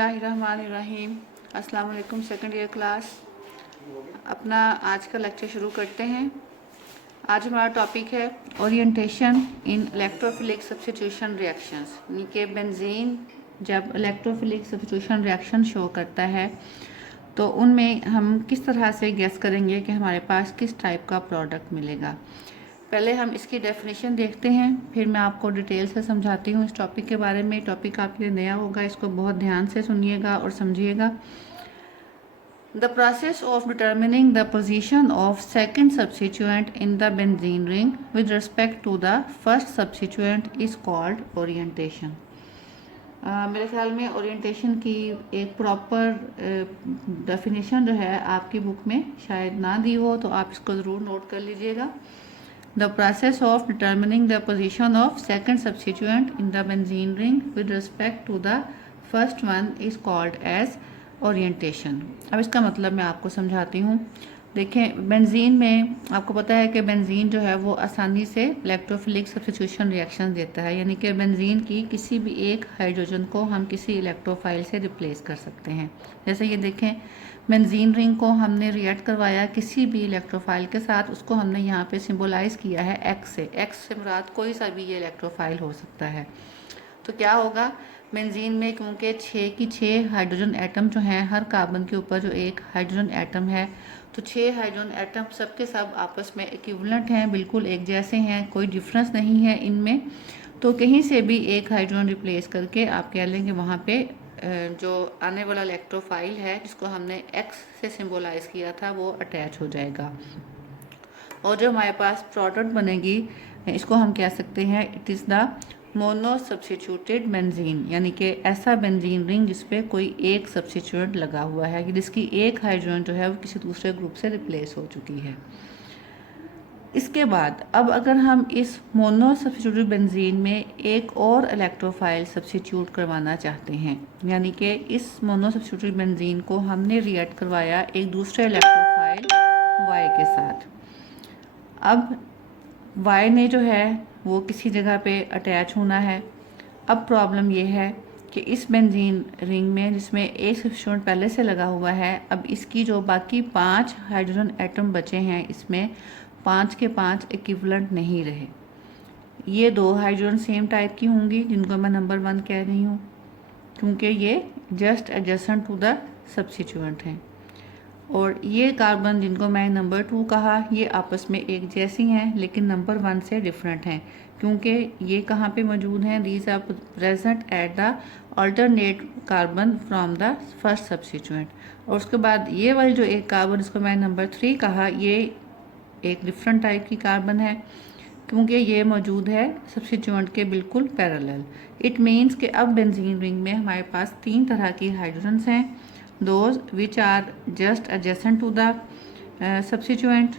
बिस्मिल्लाहिर्रहमानिर्रहीम। अस्सलाम वालेकुम सेकंड ईयर क्लास। अपना आज का लेक्चर शुरू करते हैं। आज हमारा टॉपिक है ओरिएंटेशन इन इलेक्ट्रोफिलिक सब्स्टिट्यूशन रिएक्शंस, यानी कि बेंजीन जब इलेक्ट्रोफिलिक सब्स्टिट्यूशन रिएक्शन शो करता है तो उनमें हम किस तरह से गेस करेंगे कि हमारे पास किस टाइप का प्रोडक्ट मिलेगा। पहले हम इसकी डेफिनेशन देखते हैं, फिर मैं आपको डिटेल से समझाती हूँ इस टॉपिक के बारे में। टॉपिक आपके लिए नया होगा, इसको बहुत ध्यान से सुनिएगा और समझिएगा। The process of determining the position of second substituent in the benzene ring with respect to the first substituent is called orientation. मेरे ख्याल में ओरिएंटेशन की एक प्रॉपर डेफिनेशन जो है आपकी बुक में शायद ना दी हो, तो आप इसको ज़रूर नोट कर लीजिएगा। The process of determining the position of second substituent in the benzene ring with respect to the first one is called as orientation। अब इसका मतलब मैं आपको समझाती हूँ। देखें, बेंजीन में आपको पता है कि बेंजीन जो है वो आसानी से इलेक्ट्रोफिलिक सब्स्टिट्यूशन रिएक्शन देता है, यानी कि बेंजीन की किसी भी एक हाइड्रोजन को हम किसी इलेक्ट्रोफाइल से रिप्लेस कर सकते हैं। जैसे ये देखें, बेंजीन रिंग को हमने रिएक्ट करवाया किसी भी इलेक्ट्रोफाइल के साथ, उसको हमने यहाँ पे सिंबलाइज किया है एक्स से। एक्स से मुराद कोई सा भी ये इलेक्ट्रोफाइल हो सकता है। तो क्या होगा, बेंजीन में क्योंकि 6 की 6 हाइड्रोजन एटम जो हैं, हर कार्बन के ऊपर जो एक हाइड्रोजन एटम है, तो 6 हाइड्रोजन एटम सब के सब आपस में इक्विवेलेंट हैं, बिल्कुल एक जैसे हैं, कोई डिफरेंस नहीं है इनमें। तो कहीं से भी एक हाइड्रोजन रिप्लेस करके आप कह लेंगे वहाँ पे जो आने वाला इलेक्ट्रोफाइल है जिसको हमने एक्स से सिंबलाइज किया था वो अटैच हो जाएगा, और जो हमारे पास प्रोडक्ट बनेगी इसको हम कह सकते हैं it is the mono substituted benzene, यानी कि ऐसा बेंजीन रिंग जिसपे कोई एक सब्स्टिट्यूएंट लगा हुआ है, जिसकी एक हाइड्रोजन जो है वो किसी दूसरे ग्रुप से रिप्लेस हो चुकी है। इसके बाद अब अगर हम इस मोनो सब्स्टिट्यूटेड बेंजीन में एक और इलेक्ट्रोफाइल सब्स्टिट्यूट करवाना चाहते हैं, यानी कि इस मोनो सब्स्टिट्यूटेड बेंजीन को हमने रिएक्ट करवाया एक दूसरे इलेक्ट्रोफाइल वाई के साथ। अब वाई ने जो है वो किसी जगह पे अटैच होना है। अब प्रॉब्लम ये है कि इस बेंजीन रिंग में जिसमें एक सब्स्टिट्यूएंट पहले से लगा हुआ है, अब इसकी जो बाकी 5 हाइड्रोजन एटम बचे हैं इसमें 5 के 5 इक्विवेलेंट नहीं रहे। ये 2 हाइड्रोजन सेम टाइप की होंगी जिनको मैं नंबर 1 कह रही हूँ, क्योंकि ये just adjacent to the substituent हैं। और ये कार्बन जिनको मैं नंबर 2 कहा, ये आपस में एक जैसी हैं लेकिन नंबर 1 से डिफरेंट हैं, क्योंकि ये कहाँ पे मौजूद हैं, these are present at the alternate carbon from the first substituent. और उसके बाद ये वाली जो एक कार्बन जिसको मैं नंबर 3 कहा, ये एक डिफरेंट टाइप की कार्बन है, क्योंकि ये मौजूद है सब्स्टिट्यूएंट के बिल्कुल पैरेलल। इट मीन्स कि अब बेंजीन रिंग में हमारे पास 3 तरह की हाइड्रोजन्स हैं, those which are just adjacent to the substituent,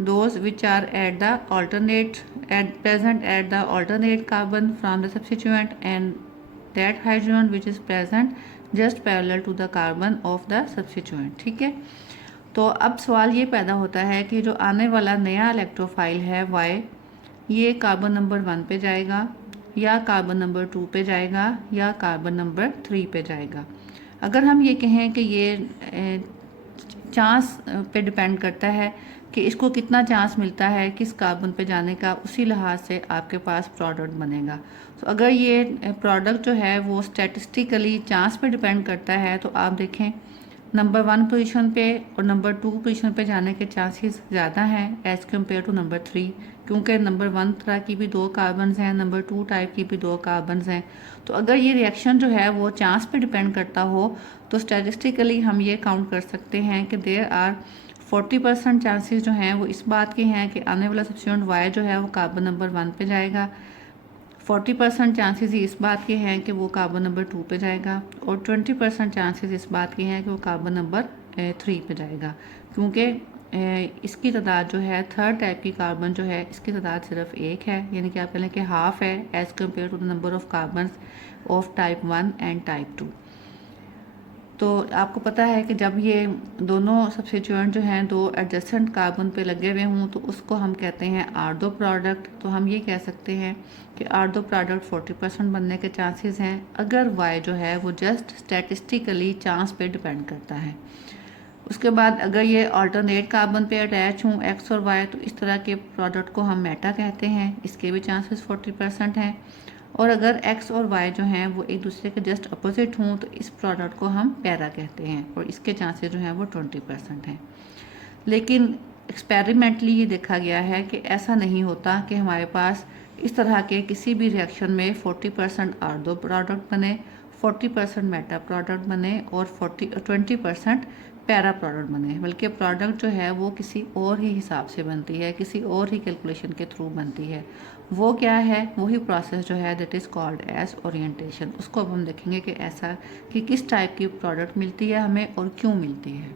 those which are at the alternate present at the alternate carbon from the substituent, and that hydrogen which is present just parallel to the carbon of the substituent। ठीक है, तो अब सवाल ये पैदा होता है कि जो आने वाला नया इलेक्ट्रोफाइल है वाई, ये कार्बन नंबर 1 पे जाएगा या कार्बन नंबर 2 पे जाएगा या कार्बन नंबर 3 पे जाएगा। अगर हम ये कहें कि ये चांस पे डिपेंड करता है कि इसको कितना चांस मिलता है किस कार्बन पे जाने का, उसी लिहाज से आपके पास प्रोडक्ट बनेगा। तो अगर ये प्रोडक्ट जो है वो स्टैटिस्टिकली चांस पे डिपेंड करता है, तो आप देखें नंबर 1 पोजीशन पे और नंबर 2 पोजीशन पे जाने के चांसेस ज़्यादा हैं एज़ कम्पेयर टू नंबर 3, क्योंकि नंबर 1 तरह की भी 2 कार्बन्स हैं, नंबर 2 टाइप की भी 2 कार्बन्स हैं। तो अगर ये रिएक्शन जो है वो चांस पे डिपेंड करता हो तो स्टैटिस्टिकली हम ये काउंट कर सकते हैं कि देयर आर 40% चांसेस जो हैं वो इस बात के हैं कि आने वाला सब्स्टिट्यूएंट वाई जो है वो कार्बन नंबर 1 पे जाएगा, 40% चांसेस ही इस बात के हैं कि वो कार्बन नंबर 2 पे जाएगा, और 20% चांसेस इस बात के हैं कि वो कार्बन नंबर 3 पे जाएगा, क्योंकि इसकी तादाद जो है थर्ड टाइप की कार्बन जो है इसकी तादाद सिर्फ 1 है, यानी कि आप कह लें कि हाफ है as compared to the number of carbon of type 1 and type 2। तो आपको पता है कि जब ये दोनों सब्स्टिट्यूएंट जो हैं दो एडजेसेंट कार्बन पे लगे हुए हों तो उसको हम कहते हैं आर्डो प्रोडक्ट। तो हम ये कह सकते हैं कि आर्डो प्रोडक्ट 40% बनने के चांसेस हैं अगर वाई जो है वो जस्ट स्टैटिस्टिकली चांस पे डिपेंड करता है। उसके बाद अगर ये अल्टरनेट कार्बन पे अटैच हों एक्स और वाई तो इस तरह के प्रोडक्ट को हम मेटा कहते हैं, इसके भी चांसेस 40% हैं। और अगर एक्स और वाई जो हैं वो एक दूसरे के जस्ट अपोजिट हों तो इस प्रोडक्ट को हम पैरा कहते हैं और इसके चांसेस जो हैं वो 20% हैं। लेकिन एक्सपेरिमेंटली ये देखा गया है कि ऐसा नहीं होता कि हमारे पास इस तरह के किसी भी रिएक्शन में 40% आर्डो प्रोडक्ट बने, 40% मेटा प्रोडक्ट बने और 20% पैरा प्रोडक्ट बने, बल्कि प्रोडक्ट जो है वो किसी और ही हिसाब से बनती है, किसी और ही कैलकुलेशन के थ्रू बनती है। वो क्या है, वही प्रोसेस जो है that is called as orientation. उसको अब हम देखेंगे कि ऐसा कि किस टाइप की प्रोडक्ट मिलती है हमें और क्यों मिलती है।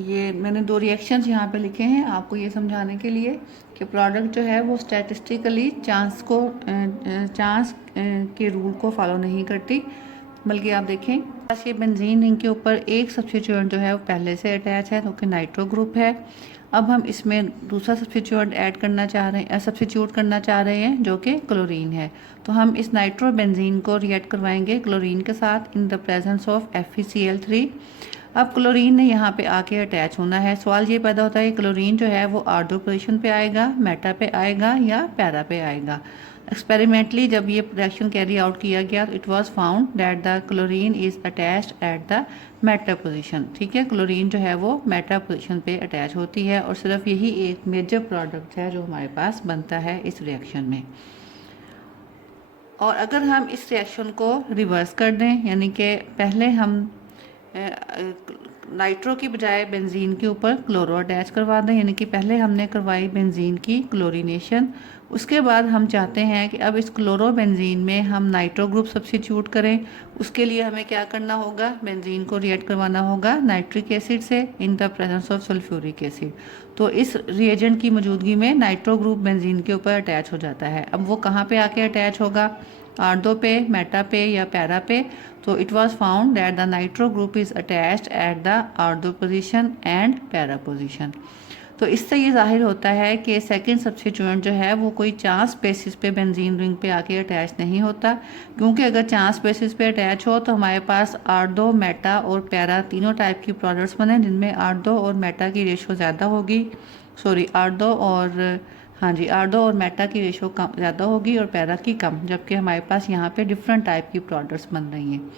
ये मैंने दो रिएक्शंस यहाँ पे लिखे हैं आपको ये समझाने के लिए कि प्रोडक्ट जो है वो स्टैटिस्टिकली चांस के रूल को फॉलो नहीं करती, बल्कि आप देखें बस ये बेंजीन रिंग के ऊपर एक सब्स्टिट्यूएंट जो है वो पहले से अटैच है, क्योंकि नाइट्रो ग्रुप है। अब हम इसमें दूसरा सब्स्टिट्यूएंट ऐड करना चाह रहे हैं, सब्स्टिट्यूट करना चाह रहे हैं जो कि क्लोरीन है। तो हम इस नाइट्रो बेंजीन को रिएक्ट करवाएंगे क्लोरीन के साथ in the presence of FeCl3। अब क्लोरीन ने यहाँ पे आके अटैच होना है। सवाल ये पैदा होता है कि क्लोरीन जो है वो आर्डो पोजीशन पे आएगा, मेटा पे आएगा या पैरा पे आएगा। एक्सपेरिमेंटली जब ये रिएक्शन कैरी आउट किया गया तो it was found that the chlorine is attached at the Meta position. ठीक है, क्लोरीन जो है वो मेटा पोजीशन पे अटैच होती है और सिर्फ यही एक मेजर प्रोडक्ट है जो हमारे पास बनता है इस रिएक्शन में। और अगर हम इस रिएक्शन को रिवर्स कर दें, यानी कि पहले हम नाइट्रो की बजाय बेंजीन के ऊपर क्लोरो अटैच करवा दें, यानी कि पहले हमने करवाई बेंजीन की क्लोरीनेशन, उसके बाद हम चाहते हैं कि अब इस क्लोरो बेंजीन में हम नाइट्रो ग्रुप सब्स्टिट्यूट करें। उसके लिए हमें क्या करना होगा, बेंजीन को रिएक्ट करवाना होगा नाइट्रिक एसिड से in the presence of sulphuric acid. तो इस रिएजेंट की मौजूदगी में नाइट्रो ग्रुप बेंजीन के ऊपर अटैच हो जाता है। अब वो कहाँ पे आके अटैच होगा, आर्डो पे, मेटा पे या पैरा पे। तो it was found that the nitro group is attached at the ortho position and para position. तो इससे ये जाहिर होता है कि सेकंड सब्स्टिट्यूएंट जो है वो कोई चांस बेसिस पे बेंजीन रिंग पे आके अटैच नहीं होता, क्योंकि अगर चांस बेसिस पे अटैच हो तो हमारे पास आर्डो, मेटा और पैरा तीनों टाइप की प्रोडक्ट्स बने, जिनमें आर्डो और मेटा की रेशो ज़्यादा होगी, आर्डो और मेटा की रेशो कम ज़्यादा होगी और पैरा की कम, जबकि हमारे पास यहाँ पे डिफरेंट टाइप की प्रोडक्ट्स बन रही हैं।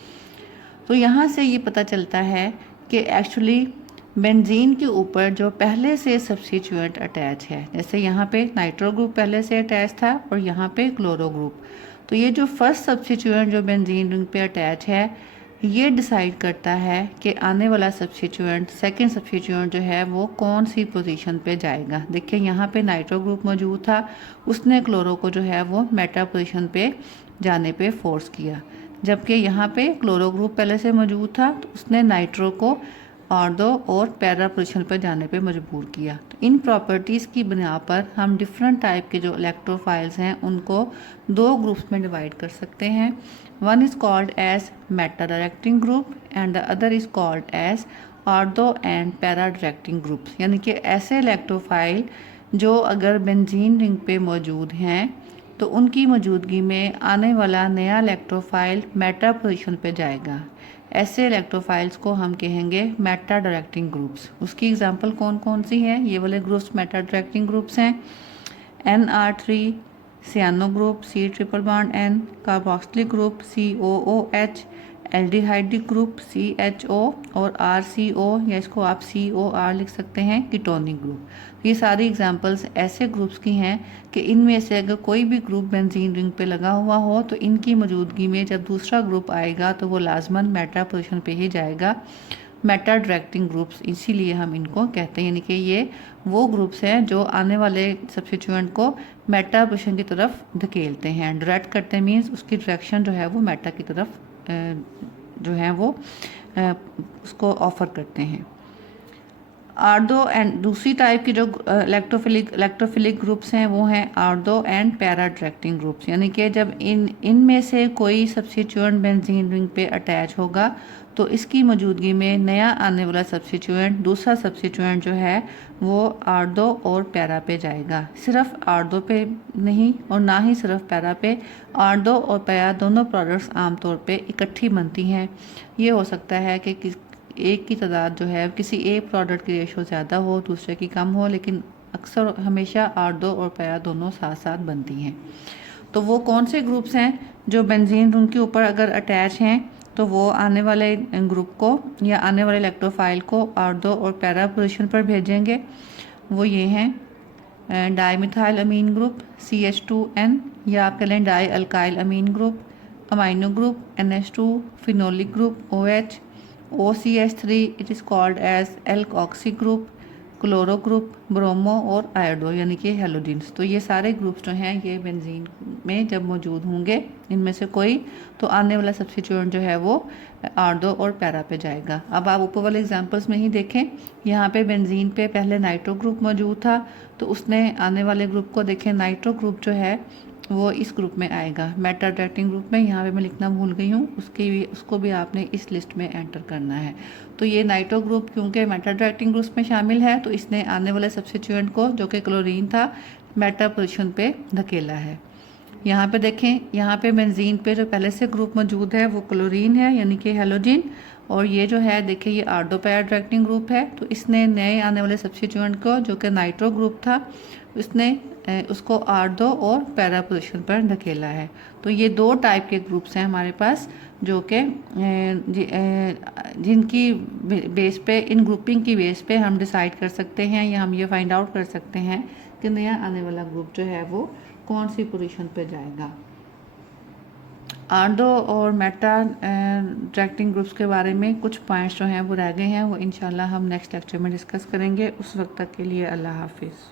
तो यहाँ से ये पता चलता है कि एक्चुअली बेंजीन के ऊपर जो पहले से सब्स्टिट्यूएंट अटैच है, जैसे यहाँ पे नाइट्रो ग्रुप पहले से अटैच था और यहाँ पे क्लोरो ग्रुप, तो ये जो फर्स्ट सब्स्टिट्यूएंट जो बेंजीन रिंग पे अटैच है ये डिसाइड करता है कि आने वाला सब्स्टिट्यूएंट, सेकंड सब्स्टिट्यूएंट जो है वो कौन सी पोजीशन पे जाएगा। देखिए यहाँ पे नाइट्रो ग्रुप मौजूद था, उसने क्लोरो को जो है वो मेटा पोजीशन पे जाने पे फोर्स किया, जबकि यहाँ पे क्लोरो ग्रुप पहले से मौजूद था तो उसने नाइट्रो को आर्डो और पैरा पोजीशन पर जाने पे मजबूर किया। तो इन प्रॉपर्टीज़ की बिना पर हम डिफरेंट टाइप के जो इलेक्ट्रोफाइल्स हैं उनको दो ग्रुप्स में डिवाइड कर सकते हैं। One is called as meta directing group and the other is called as ortho and para directing groups, यानी कि ऐसे इलेक्ट्रोफाइल जो अगर बेंजीन रिंग पे मौजूद हैं तो उनकी मौजूदगी में आने वाला नया इलेक्ट्रोफाइल मेटा पोजीशन पे जाएगा। ऐसे इलेक्ट्रोफाइल्स को हम कहेंगे मेटा डायरेक्टिंग ग्रुप्स। उसकी एग्जांपल कौन कौन सी हैं, ये वाले ग्रुप्स मेटा डायरेक्टिंग ग्रुप्स हैं NR3 cyano group C triple bond N, carboxylic group COOH, aldehydic group CHO और RCO या इसको आप COR लिख सकते हैं कीटोनिक ग्रुप। ये सारी एग्जांपल्स ऐसे ग्रुप्स की हैं कि इनमें से अगर कोई भी ग्रुप बेंजीन रिंग पे लगा हुआ हो तो इनकी मौजूदगी में जब दूसरा ग्रुप आएगा तो वो लाजमन मेटा पोजीशन पे ही जाएगा, मेटा डायरेक्टिंग ग्रुप्स, इसीलिए हम इनको कहते हैं। यानी कि ये वो ग्रुप्स हैं जो आने वाले सब्स्टिट्यूएंट को मेटा पोजीशन की तरफ धकेलते हैं। डायरेक्ट करते मीन्स उसकी डायरेक्शन जो है वो मेटा की तरफ जो है वो उसको ऑफर करते हैं। आर्डो एंड दूसरी टाइप की जो इलेक्ट्रोफिलिक ग्रुप्स हैं वो हैं आर्डो एंड पैरा अट्रैक्टिंग ग्रुप्स, यानी कि जब इनमें से कोई सब्स्टिट्यूएंट बेंजीन रिंग पे अटैच होगा तो इसकी मौजूदगी में नया आने वाला सब्स्टिट्यूएंट, दूसरा सब्स्टिट्यूएंट जो है वो आर्डो और पैरा पे जाएगा। सिर्फ आर्डो पे नहीं और ना ही सिर्फ पैरा पे, आर्डो और पैरा दोनों प्रोडक्ट्स आमतौर पे इकट्ठी बनती हैं। ये हो सकता है कि एक की तादाद जो है किसी एक प्रोडक्ट की रेशो ज़्यादा हो, दूसरे की कम हो, लेकिन अक्सर हमेशा आर्डो और पैरा दोनों साथ साथ बनती हैं। तो वो कौन से ग्रुप्स हैं जो बेंजीन रिंग के ऊपर अगर अटैच हैं तो वो आने वाले ग्रुप को या आने वाले इलेक्ट्रोफाइल को आर्डो और पैरा पोजीशन पर भेजेंगे। वो ये हैं डाईमिथाइल अमीन ग्रुप CH2N, या आप कह लें di alkyl amine group, amino group NH2, phenolic group OH, OCH3 it is called as alkoxy group, chloro group, bromo और आयोडो यानी कि हेलोजिन्स। तो ये सारे ग्रुप्स जो हैं ये बेंजीन में जब मौजूद होंगे इनमें से कोई, तो आने वाला सब्स्टिट्यूएंट जो है वो आर्डो और पैरा पे जाएगा। अब आप ऊपर वाले एग्जांपल्स में ही देखें, यहाँ पे बेंजीन पे पहले नाइट्रो ग्रुप मौजूद था तो उसने आने वाले ग्रुप को देखें, नाइट्रो ग्रुप जो है वो इस ग्रुप में आएगा, मेटा अट्रैक्टिंग ग्रुप में। यहाँ पे मैं लिखना भूल गई हूँ, उसको भी आपने इस लिस्ट में एंटर करना है। तो ये नाइट्रो ग्रुप क्योंकि मेटा अट्रैक्टिंग ग्रुप में शामिल है तो इसने आने वाले सब्स्टिट्यूएंट को जो कि क्लोरीन था मेटा पोजीशन पे धकेला है। यहाँ पे देखें, यहाँ पे बेंजीन पे जो पहले से ग्रुप मौजूद है वो क्लोरीन है यानी कि हेलोजिन, और ये जो है देखिए ये आर्डो पैरा अट्रैक्टिंग ग्रुप है। तो इसने नए आने वाले सब्स्टिट्यूएंट को जो कि नाइट्रो ग्रुप था उसने उसको आर्डो और पैरा पोजीशन पर धकेला है। तो ये दो टाइप के ग्रुप्स हैं हमारे पास जो कि जिनकी बेस पे, इन ग्रुपिंग की बेस पे हम डिसाइड कर सकते हैं या हम ये फाइंड आउट कर सकते हैं कि नया आने वाला ग्रुप जो है वो कौन सी पोजीशन पे जाएगा। आर्डो और मेटा अट्रैक्टिंग ग्रुप्स के बारे में कुछ पॉइंट्स जो हैं वो रह गए हैं, वो इंशाल्लाह हम नेक्स्ट लेक्चर में डिस्कस करेंगे। उस वक्त तक के लिए अल्लाह हाफिज़।